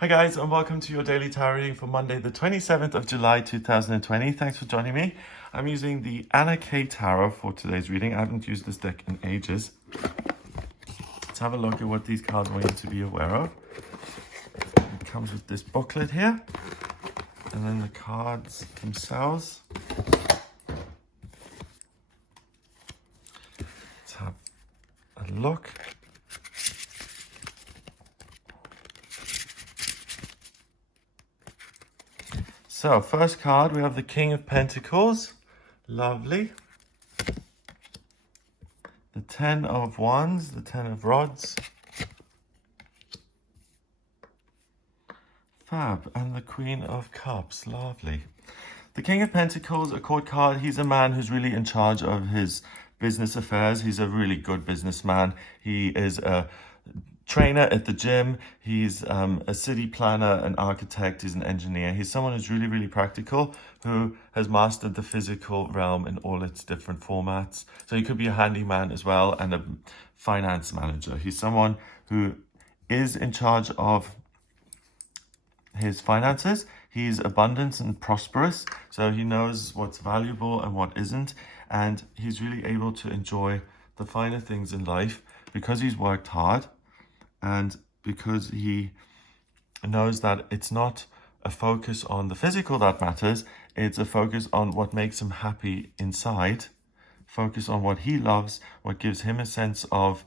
Hi guys, and welcome to your daily tarot reading for Monday the 27th of July 2020. Thanks for joining me. I'm using the Anna K Tarot for today's reading. I haven't used this deck in ages. Let's have a look at what these cards want you to be aware of. It comes with this booklet here, and then the cards themselves. Let's have a look. So, first card, we have the King of Pentacles. Lovely. The 10 of Wands, the 10 of Rods. Fab. And the Queen of Cups. Lovely. The King of Pentacles, a court card, he's a man who's really in charge of his business affairs. He's a really good businessman. He is a trainer at the gym. He's a city planner, an architect, he's an engineer. He's someone who's really, really practical, who has mastered the physical realm in all its different formats. So he could be a handyman as well and a finance manager. He's someone who is in charge of his finances. He's abundant and prosperous, so he knows what's valuable and what isn't, and he's really able to enjoy the finer things in life because he's worked hard. And because he knows that it's not a focus on the physical that matters, it's a focus on what makes him happy inside, focus on what he loves, what gives him a sense of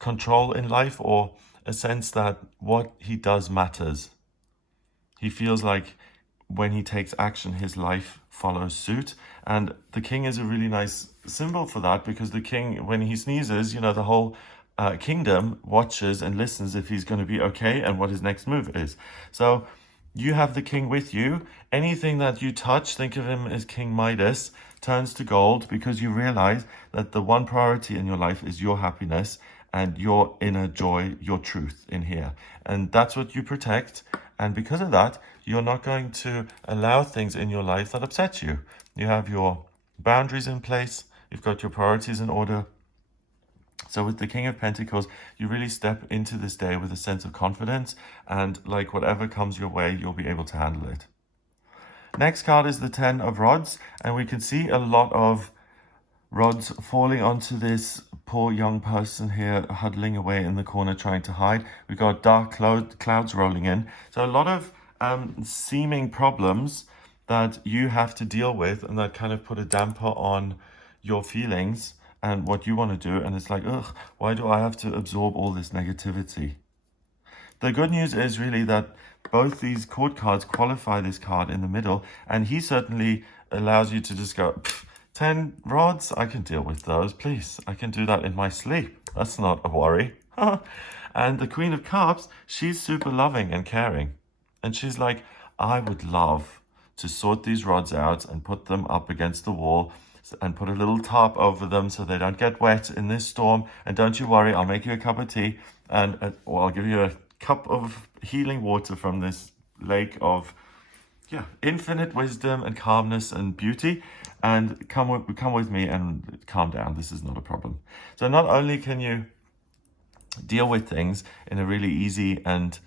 control in life, or a sense that what he does matters. He feels like when he takes action, his life follows suit. And the king is a really nice symbol for that, because the king, when he sneezes, you know, the whole kingdom watches and listens if he's going to be okay and what his next move is. So you have the king with you. Anything that you touch, think of him as King Midas, turns to gold, because you realize that the one priority in your life is your happiness and your inner joy, your truth in here. And that's what you protect. And because of that, you're not going to allow things in your life that upset you. You have your boundaries in place. You've got your priorities in order. So with the King of Pentacles, you really step into this day with a sense of confidence, and like whatever comes your way, you'll be able to handle it. Next card is the 10 of Rods, and we can see a lot of rods falling onto this poor young person here, huddling away in the corner trying to hide. We've got dark clouds rolling in. So a lot of seeming problems that you have to deal with, and that kind of put a damper on your feelings and what you want to do. And it's like, ugh, why do I have to absorb all this negativity? The good news is really that both these court cards qualify this card in the middle, and he certainly allows you to just go, 10 rods, I can deal with those, please. I can do that in my sleep. That's not a worry. And the Queen of Cups, she's super loving and caring. And she's like, I would love to sort these rods out and put them up against the wall and put a little tarp over them so they don't get wet in this storm. And don't you worry, I'll make you a cup of tea, and or I'll give you a cup of healing water from this lake of infinite wisdom and calmness and beauty, and come with me and calm down. This is not a problem. So not only can you deal with things in a really easy and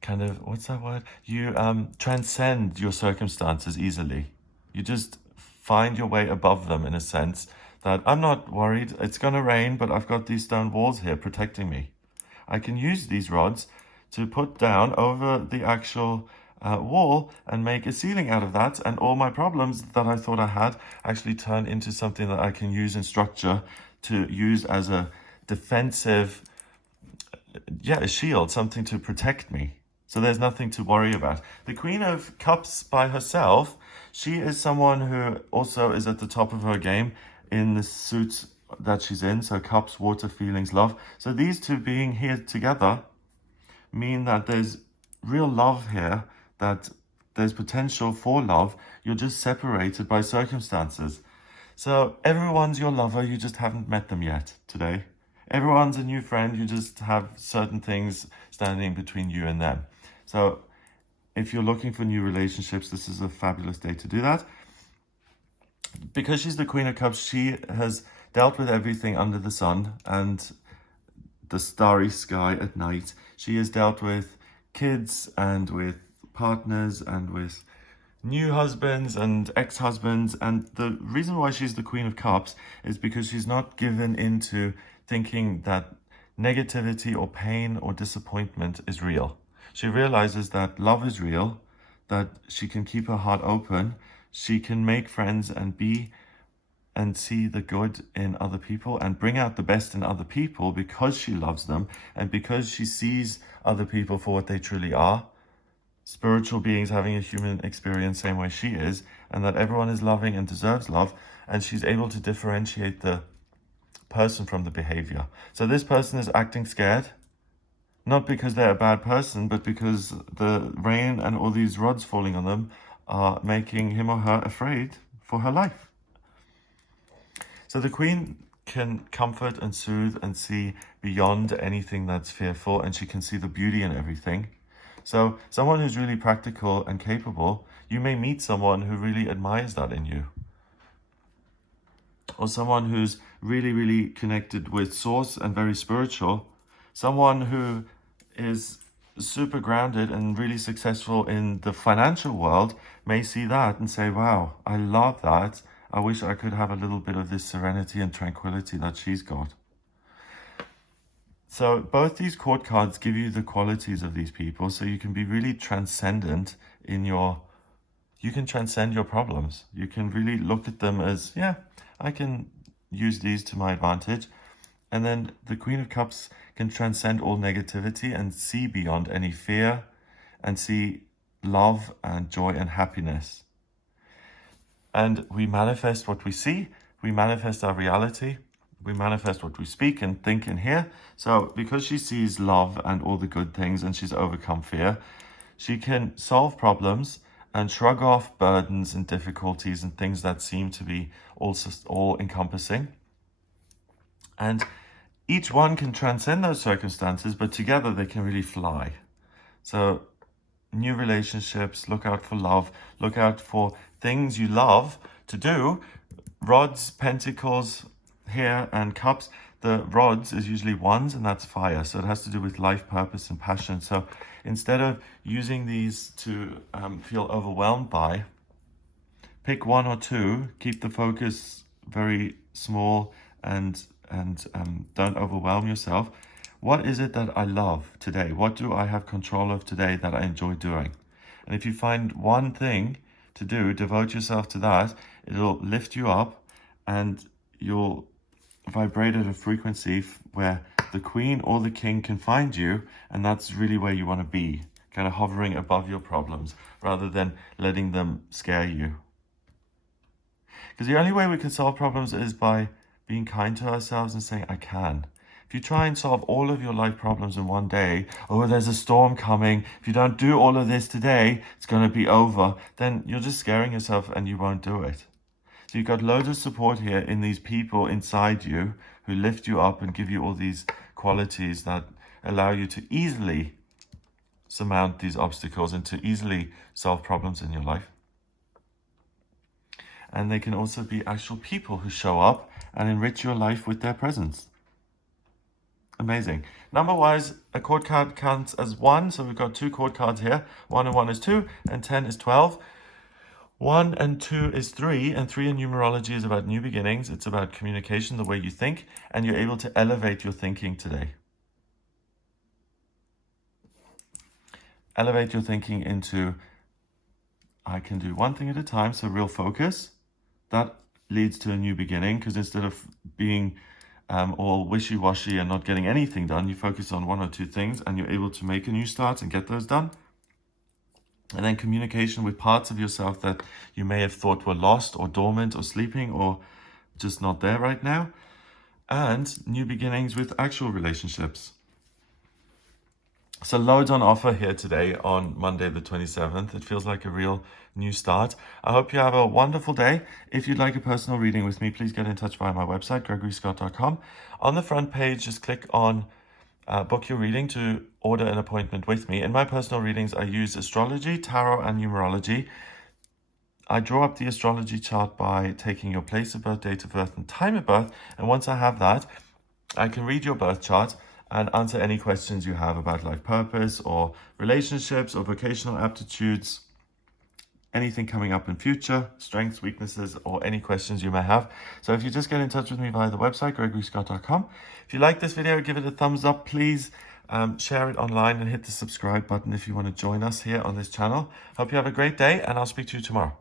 kind of, what's that word? You transcend your circumstances easily. You just find your way above them, in a sense that I'm not worried. It's going to rain, but I've got these stone walls here protecting me. I can use these rods to put down over the actual wall and make a ceiling out of that, and all my problems that I thought I had actually turn into something that I can use in structure to use as a defensive, a shield, something to protect me. So there's nothing to worry about. The Queen of Cups by herself, she is someone who also is at the top of her game in the suit that she's in. So cups, water, feelings, love. So these two being here together mean that there's real love here, that there's potential for love. You're just separated by circumstances. So everyone's your lover, you just haven't met them yet today. Everyone's a new friend, you just have certain things standing between you and them. So if you're looking for new relationships, this is a fabulous day to do that. Because she's the Queen of Cups, she has dealt with everything under the sun and the starry sky at night. She has dealt with kids and with partners and with new husbands and ex-husbands. And the reason why she's the Queen of Cups is because she's not given into thinking that negativity or pain or disappointment is real. She realizes that love is real, that she can keep her heart open, she can make friends and be and see the good in other people and bring out the best in other people because she loves them and because she sees other people for what they truly are, spiritual beings having a human experience same way she is, and that everyone is loving and deserves love, and she's able to differentiate the person from the behavior. So this person is acting scared, not because they're a bad person, but because the rain and all these rods falling on them are making him or her afraid for her life. So the Queen can comfort and soothe and see beyond anything that's fearful, and she can see the beauty in everything. So someone who's really practical and capable, you may meet someone who really admires that in you. Or someone who's really, really connected with source and very spiritual. Someone who is super grounded and really successful in the financial world may see that and say, wow, I love that. I wish I could have a little bit of this serenity and tranquility that she's got. So both these court cards give you the qualities of these people, so you can be really transcendent in you can transcend your problems. You can really look at them as, yeah, I can use these to my advantage. And then the Queen of Cups can transcend all negativity and see beyond any fear and see love and joy and happiness. And we manifest what we see, we manifest our reality, we manifest what we speak and think and hear. So because she sees love and all the good things and she's overcome fear, she can solve problems and shrug off burdens and difficulties and things that seem to be all encompassing. And each one can transcend those circumstances, but together they can really fly. So new relationships, look out for love, look out for things you love to do. Rods, pentacles here and cups. The rods is usually wands, and that's fire. So it has to do with life, purpose, and passion. So instead of using these to feel overwhelmed by, pick one or two, keep the focus very small and don't overwhelm yourself. What is it that I love today? What do I have control of today that I enjoy doing? And if you find one thing to do, devote yourself to that. It'll lift you up and you'll vibrate at a frequency where the Queen or the King can find you, and that's really where you want to be, kind of hovering above your problems rather than letting them scare you. Because the only way we can solve problems is by being kind to ourselves and saying, I can. If you try and solve all of your life problems in one day, oh, there's a storm coming, if you don't do all of this today, it's going to be over, then you're just scaring yourself and you won't do it. So you've got loads of support here in these people inside you who lift you up and give you all these qualities that allow you to easily surmount these obstacles and to easily solve problems in your life. And they can also be actual people who show up and enrich your life with their presence. Amazing. Number-wise, a court card counts as 1. So we've got 2 court cards here. 1 and 1 is 2, and 10 is 12. 1 and 2 is 3, and 3 in numerology is about new beginnings. It's about communication, the way you think, and you're able to elevate your thinking today. Elevate your thinking into, I can do one thing at a time, so real focus. That leads to a new beginning, because instead of being all wishy-washy and not getting anything done, you focus on 1 or 2 things and you're able to make a new start and get those done. And then communication with parts of yourself that you may have thought were lost or dormant or sleeping or just not there right now. And new beginnings with actual relationships. So loads on offer here today on Monday the 27th. It feels like a real new start. I hope you have a wonderful day. If you'd like a personal reading with me, please get in touch via my website, gregoryscott.com. On the front page, just click on book your reading to order an appointment with me. In my personal readings, I use astrology, tarot, and numerology. I draw up the astrology chart by taking your place of birth, date of birth, and time of birth. And once I have that, I can read your birth chart and answer any questions you have about life purpose or relationships or vocational aptitudes, anything coming up in future, strengths, weaknesses, or any questions you may have. So if you just get in touch with me via the website, gregoryscott.com. If you like this video, give it a thumbs up, please. Share it online and hit the subscribe button if you want to join us here on this channel. Hope you have a great day, and I'll speak to you tomorrow.